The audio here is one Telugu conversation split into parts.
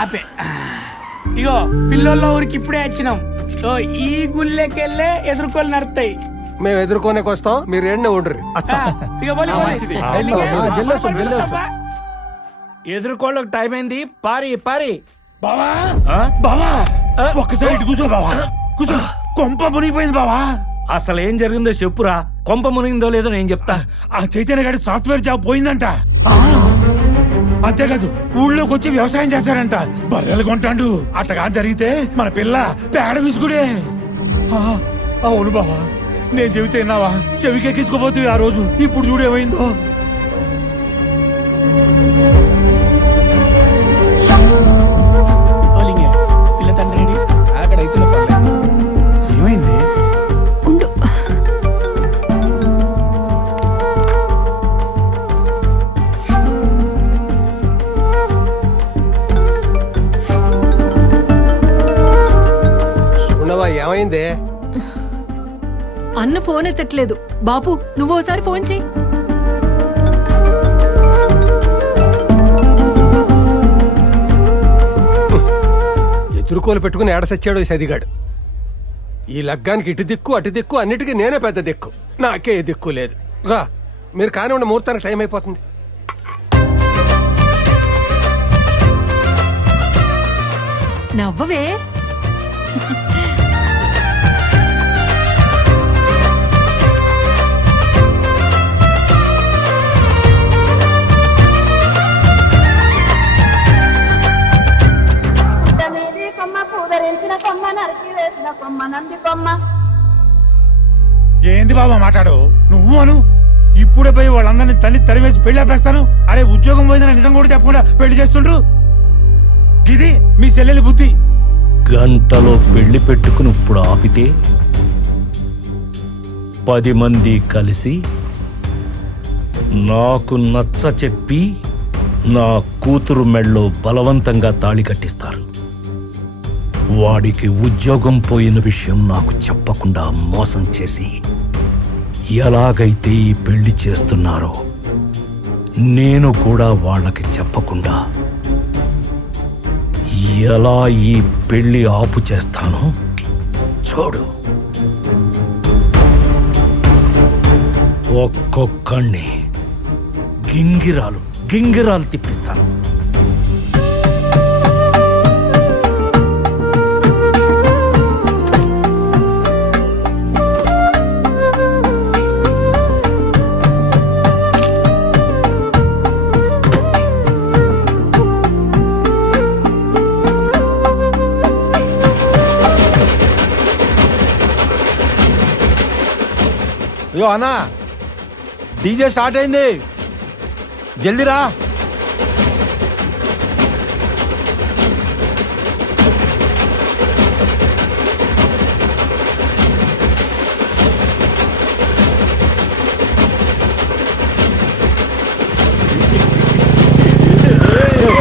ఆపే. ఇగో పిల్లల ఊరికి ఇప్పుడే వచ్చినాం. ఈ గుళ్ళెకెళ్ళే ఎదుర్కొని నడతాయి. మేము ఎదుర్కొనేకి వస్తాం, మీరు ఏడనే ఉండరు. ఎదుర్కోళ్ళకి టైం అయింది. పారి పారి. బావా బావా ఒక్కసారి ఇటు కూర్చో బావా, కూర్చో. కొంప మునిగిపోయింది బావా. అసలు ఏం జరిగిందో చెప్పురా. కొంప మునిగిందో లేదో నేను చెప్తా. ఆ చైతన్య గారి సాఫ్ట్వేర్ జాబ్ పోయిందంట. అంతేకాదు ఊళ్ళోకి వచ్చి వ్యవసాయం చేశారంట. బర్రెలు కొంటాడు. అట్టగా జరిగితే మన పిల్ల పేడ విసుగుడే. అవును బావా, నేను చెబితే విన్నావా? చెవికెక్కించుకోపోతుంది ఆ రోజు. ఇప్పుడు చూడు ఏమైందో. పిల్ల తండ్రి ఏమైంది? ఏమైంది? అన్న ఫోన్ ఎత్తట్లేదు. బాపు నువ్వు ఓసారి ఫోన్ చెయ్యి. ఎదురుకోలు పెట్టుకుని ఏడసచ్చాడు ఈ సదిగాడు. ఈ లగ్గానికి ఇటు దిక్కు అటు దిక్కు అన్నిటికీ నేనే పెద్ద దిక్కు. నాకే దిక్కు లేదు. మీరు కానివ్వండి, ముహూర్తానికి టైం అయిపోతుంది. నవ్వవే. ఏంది బాబా మాట్లాడు నువ్వు అను. ఇప్పుడే పోయి వాళ్ళందరినీ తల్లి తరివేసి పెళ్లి ఆపేస్తాను. అరే ఉద్యోగం పోయిందని నిజం కూడా చెప్పకుండా పెళ్లి చేస్తుండ్రు. ఇది మీ చెల్లెలి బుద్ధి. గంటలో పెళ్లి పెట్టుకుని ఇప్పుడు ఆపితే 10 మంది కలిసి నాకు నచ్చ చెప్పి నా కూతురు మెళ్ళో బలవంతంగా తాళి కట్టిస్తారు. వాడికి ఉద్యోగం పోయిన విషయం నాకు చెప్పకుండా మోసం చేసి ఎలాగైతే ఈ పెళ్లి చేస్తున్నారో నేను కూడా వాళ్ళకి చెప్పకుండా ఎలా ఈ పెళ్లి ఆపు చేస్తానో చూడు. ఒక్కొక్కడిని గింగిరాలు తిప్పిస్తాను. అయ్యో అన్నా, డీజే స్టార్ట్ అయింది, జల్దీ రా.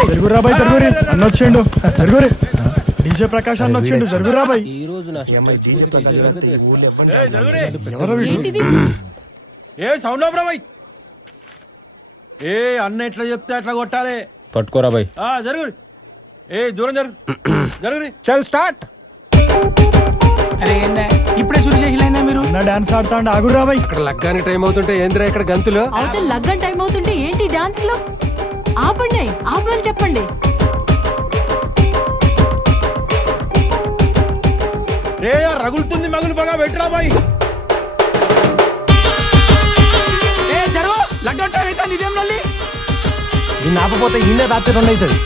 జరుగురాబాయ్ జరుగురి అన్న వచ్చిండు. జరుగురి డీజే ప్రకాష్ అన్న వచ్చిండు. జరుగురాబాయ్ ఏ సౌండ్ బాయ్. ఏ అన్న ఎట్లా చెప్తే అట్లా కొట్టాలి. పట్టుకోరా బాయ్. జరుగురి. ఏ దూరం జరుగురి. చల్ స్టార్ట్. అరే ఇప్పుడే శురు చేసినా మీరు? డాన్స్ ఆడుతా అండి. ఆగురు రాబాయ్. ఇక్కడ లగ్గానికి టైం అవుతుంటే ఏంద్రా ఇక్కడ గంతులు? అయితే లగ్గం టైం అవుతుంటే ఏంటి డాన్స్ లో? ఆపండి, ఆపని చెప్పండి. రే రగులుతుంది మగులు బాగా పెట్టరా బాయ్. లగ్గం టైం అయితే ఇదేం నల్లి? నిన్ను ఆపపోతే ఇన్నే రాత్రి 2 అవుతుంది.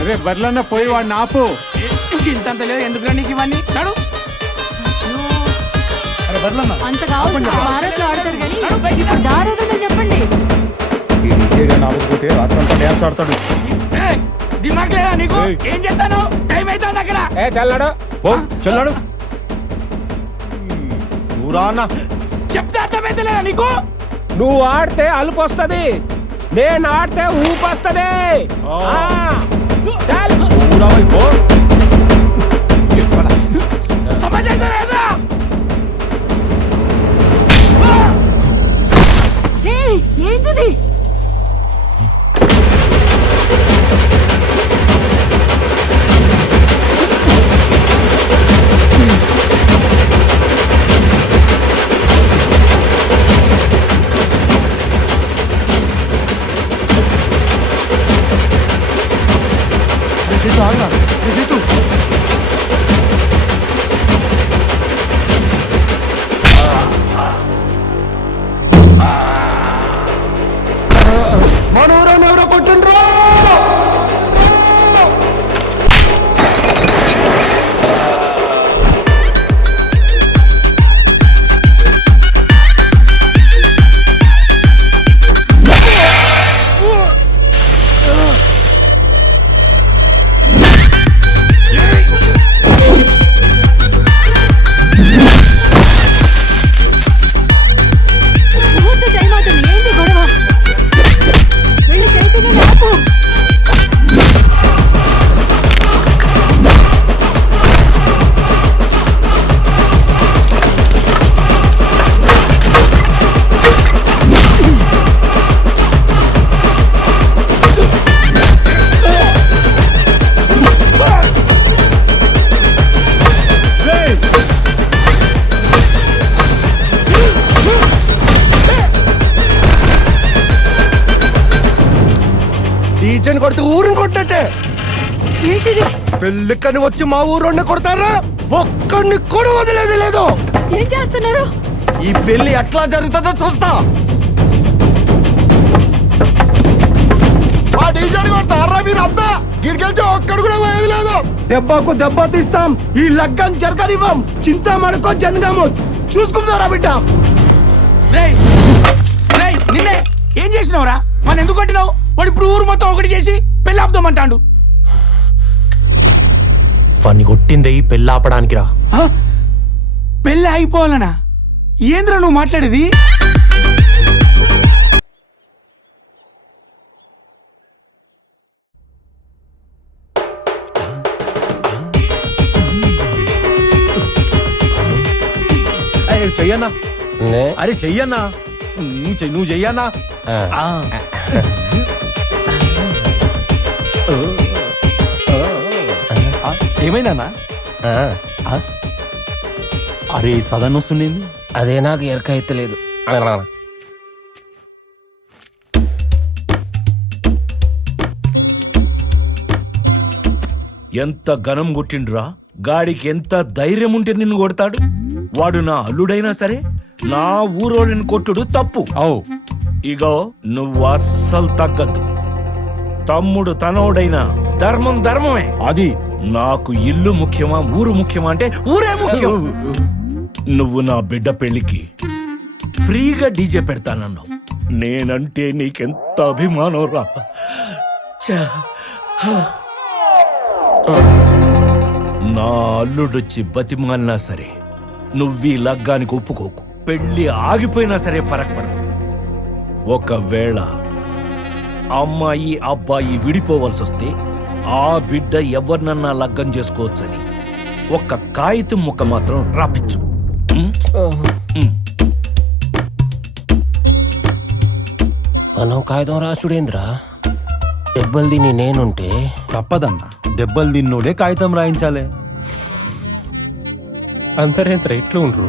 అరే బర్లన్న పోయి వాడిని ఆపు. ఇంతంత లేదు ఎందుకు నీకు ఇవన్నీ? నడు. అరే బర్లన్న అంత కావాలి భారత్లో ఆడతారు కానీ దారోదమే చెప్పండి. ఆపకపోతే రాత్రంతా డ్యాన్స్ ఆడతాడు. దిమాగ్ లేదా నీకు? ఏం చేస్తాను? టైం అవుతుంది అక్కడ. చల్లాడు చల్లాడు. నువ్వు రా అన్న. చెప్తే అర్థమైతే లేదా నీకు? నువ్వు ఆడితే అలుపు వస్తుంది, నేను ఆడితే ఊపు వస్తుంది. ఏంటిది? కొడితే ఊరిని కొట్టట్టే. ఏంటిది? పెళ్ళికని వచ్చి మా ఊరోడిని కొడతారా? ఒక్కడిని కూడా వదిలేదు లేదు. ఏం చేస్తున్నారు? ఈ పెళ్లి ఎట్లా జరుగుతుందో చూస్తా. ఆ డీజర్ కొడతారా మీరంతా? గిడికెళ్ళి ఒక్కడు కూడా వదిలేదు. దెబ్బకు దెబ్బ తీస్తాం, ఈ లగ్గం జరగనివ్వం. చింతామణికో జనగాము చూసుకుంటారా బిడ్డ? రేయ్ రేయ్, నిన్నే ఏం చేసినావురా? మన ఎందుకు కొట్టినావు? వాడు ఇప్పుడు ఊరు మొత్తం ఒకటి చేసి పెళ్లి ఆపుదామంటాడు. వాణ్ణి కొట్టింది పెళ్ళాపడానికి రా. ఆ? పెళ్లి అయిపోవాలనా? ఏంద్రా నువ్వు మాట్లాడేది? చెయ్యన్నా, అరే చెయ్యన్నా, నువ్వు చెయ్యన్నా. ఏమైందన్నా? అరే సదన్ వస్తుంది. అదే నాకు ఎరక అయితే లేదు. ఎంత ఘనం కొట్టిండ్రా? గాడికి ఎంత ధైర్యం ఉంటే నిన్ను కొడతాడు? వాడు నా అల్లుడైనా సరే నా ఊరోళ్ళని కొట్టుడు తప్పు. ఇగో నువ్వు అస్సలు తగ్గద్దు. తమ్ముడు తనోడైనా ధర్మం ధర్మమే. అది నాకు ఇల్లు ముఖ్యమా ఊరు ముఖ్యమా అంటే ఊరే ముఖ్యం. నువ్వు నా బిడ్డ పెళ్లికి ఫ్రీగా డీజే పెడతానన్నావు. నేనంటే నీకెంత అభిమానం రా. నా అల్లుడొచ్చి బతిమాలినా సరే నువ్వీ లగ్గానికి ఒప్పుకోకు. పెళ్లి ఆగిపోయినా సరే ఫరక్ పడదు. ఒకవేళ అమ్మాయి అబ్బాయి విడిపోవలసి వస్తే ఆ బిడ్డ ఎవరినన్నా లగ్గం చేసుకోవచ్చని ఒక్క కాగితం ముక్క మాత్రం రాపించు. మనం కాగితం రాసుడేంద్రా? దెబ్బలు తిని నేనుంటే తప్పదన్నా, దెబ్బలు తిన్నోడే కాగితం రాయించాలే. అందరేంత రేట్లు ఉండ్రు.